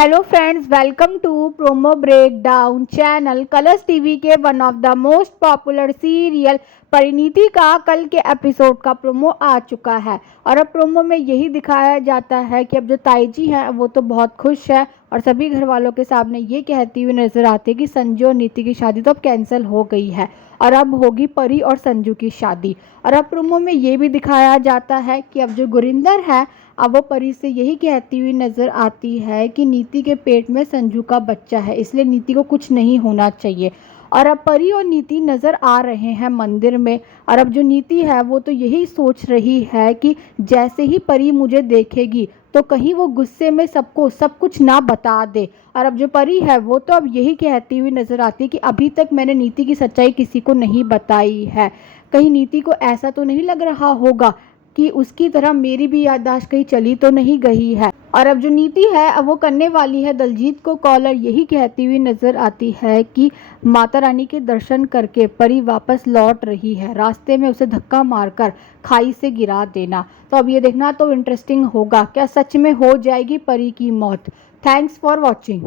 Hello friends, welcome to promo breakdown channel. Colors TV के one of the most popular serial Parineeti का कल के episode का promo आ चुका है और अब प्रोमो में यही दिखाया जाता है कि अब जो ताई जी हैं वो तो बहुत खुश है और सभी घर वालों के सामने ये कहती हुई नजर आती है कि संजू और नीति की शादी तो अब कैंसिल हो गई है और अब होगी परी और संजू की शादी। और अब प्रोमो में ये भी दिखाया जाता है कि अब जो गुरिंदर है अब वो परी से यही कहती हुई नजर आती है कि नीति के पेट में संजू का बच्चा है, इसलिए नीति को कुछ नहीं होना चाहिए। और अब परी और नीति नजर आ रहे हैं मंदिर में और अब जो नीति है वो तो यही सोच रही है कि जैसे ही परी मुझे देखेगी तो कहीं वो गुस्से में सबको सब कुछ ना बता दे। और अब जो परी है वो तो अब यही कहती हुई नजर आती है कि अभी तक मैंने नीति की सच्चाई किसी को नहीं बताई है। कहीं नीति को ऐसा तो नहीं लग रहा होगा कि उसकी तरह मेरी भी याददाश्त कहीं चली तो नहीं गई है। और अब जो नीति है अब वो करने वाली है दलजीत को कॉल और यही कहती हुई नजर आती है कि माता रानी के दर्शन करके परी वापस लौट रही है, रास्ते में उसे धक्का मारकर खाई से गिरा देना। तो अब ये देखना तो इंटरेस्टिंग होगा, क्या सच में हो जाएगी परी की मौत। Thanks for watching.